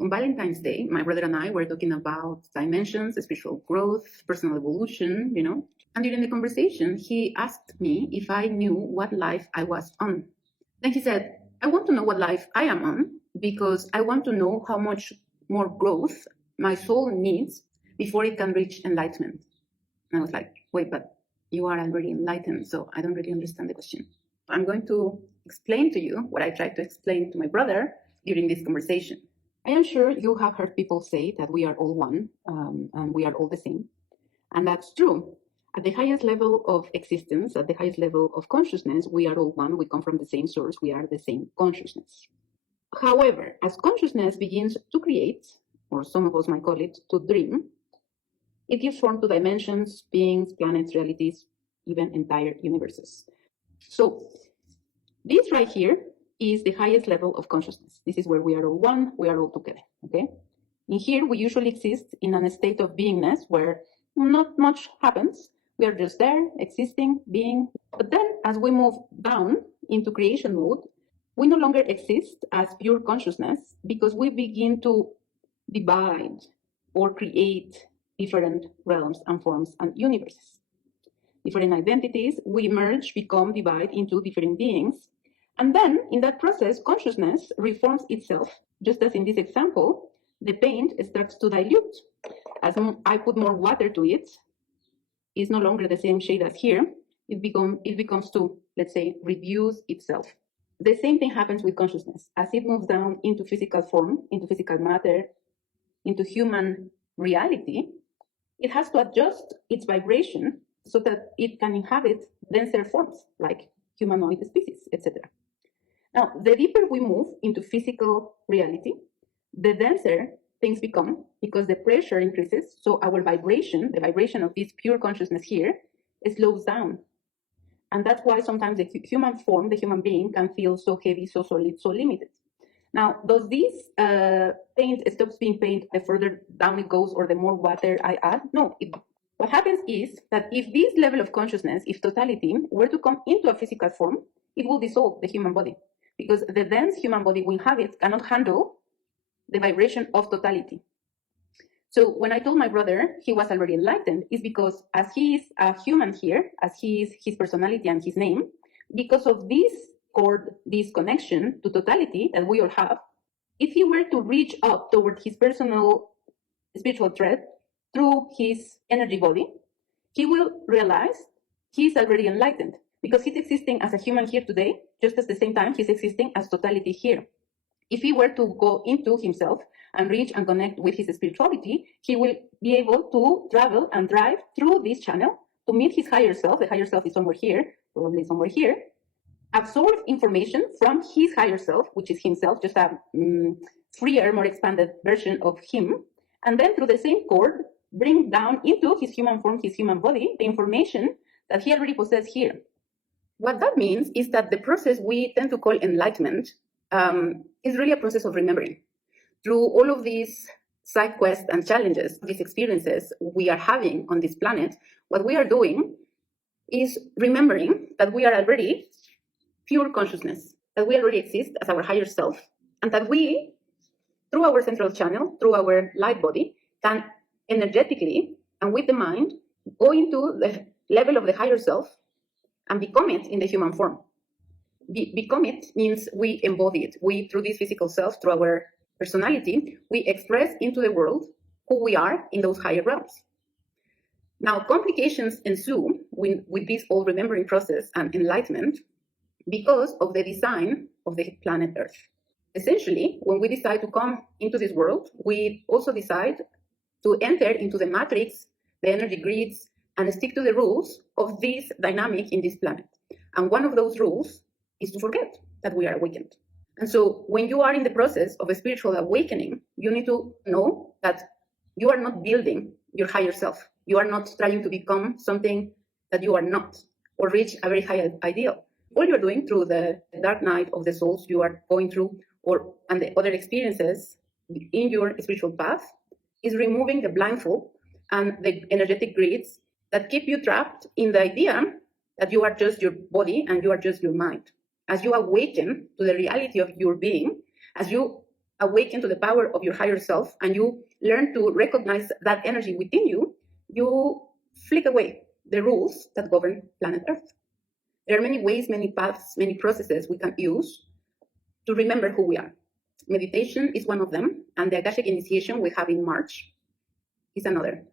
On Valentine's Day, my brother and I were talking about dimensions, spiritual growth, personal evolution, And during the conversation, he asked me if I knew what life I was on. Then he said, I want to know what life I am on because I want to know how much more growth my soul needs before it can reach enlightenment. And I was like, wait, but you are already enlightened, so I don't really understand the question. I'm going to explain to you what I tried to explain to my brother during this conversation. I am sure you have heard people say that we are all one and we are all the same. And that's true. At the highest level of existence, at the highest level of consciousness, we are all one. We come from the same source. We are the same consciousness. However, as consciousness begins to create, or some of us might call it to dream, it gives form to dimensions, beings, planets, realities, even entire universes. So this right here is the highest level of consciousness. This is where we are all one, we are all together, okay? In here, we usually exist in a state of beingness where not much happens. We are just there, existing, being. But then as we move down into creation mode, we no longer exist as pure consciousness because we begin to divide or create different realms and forms and universes. Different identities, we merge, become, divide into different beings. And then in that process, consciousness reforms itself. Just as in this example, the paint starts to dilute. As I put more water to it, it's no longer the same shade as here. It becomes to, let's say, reduce itself. The same thing happens with consciousness. As it moves down into physical form, into physical matter, into human reality, it has to adjust its vibration so that it can inhabit denser forms like humanoid species, etc. Now, the deeper we move into physical reality, the denser things become because the pressure increases. So our vibration, the vibration of this pure consciousness here, slows down. And that's why sometimes the human form, the human being, can feel so heavy, so solid, so limited. Now, does this paint stops being paint the further down it goes or the more water I add? No. What happens is that if this level of consciousness, if totality, were to come into a physical form, it will dissolve the human body because the dense human body we inhabit cannot handle the vibration of totality. So when I told my brother he was already enlightened, is because as he is a human here, as he is his personality and his name, because of this cord, this connection to totality that we all have, if he were to reach up toward his personal spiritual thread through his energy body, he will realize he's already enlightened because he's existing as a human here today, just at the same time he's existing as totality here. If he were to go into himself and reach and connect with his spirituality, he will be able to travel and drive through this channel to meet his higher self. The higher self is somewhere here, probably somewhere here, absorb information from his higher self, which is himself, just a freer, more expanded version of him, and then through the same cord, bring down into his human form, his human body, the information that he already possesses here. What that means is that the process we tend to call enlightenment is really a process of remembering. Through all of these side quests and challenges, these experiences we are having on this planet, what we are doing is remembering that we are already pure consciousness, that we already exist as our higher self, and that we, through our central channel, through our light body, can energetically and with the mind go into the level of the higher self and become it in the human form. Become it means we embody it. We, through this physical self, through our personality, we express into the world who we are in those higher realms. Now, complications ensue with this whole remembering process and enlightenment because of the design of the planet Earth. Essentially, when we decide to come into this world, we also decide to enter into the matrix, the energy grids, and stick to the rules of this dynamic in this planet. And one of those rules is to forget that we are awakened. And so when you are in the process of a spiritual awakening, you need to know that you are not building your higher self. You are not trying to become something that you are not or reach a very high ideal. All you're doing through the dark night of the souls you are going through and the other experiences in your spiritual path is removing the blindfold and the energetic grids that keep you trapped in the idea that you are just your body and you are just your mind. As you awaken to the reality of your being, as you awaken to the power of your higher self and you learn to recognize that energy within you, you flick away the rules that govern planet Earth. There are many ways, many paths, many processes we can use to remember who we are. Meditation is one of them, and the Akashic initiation we have in March is another.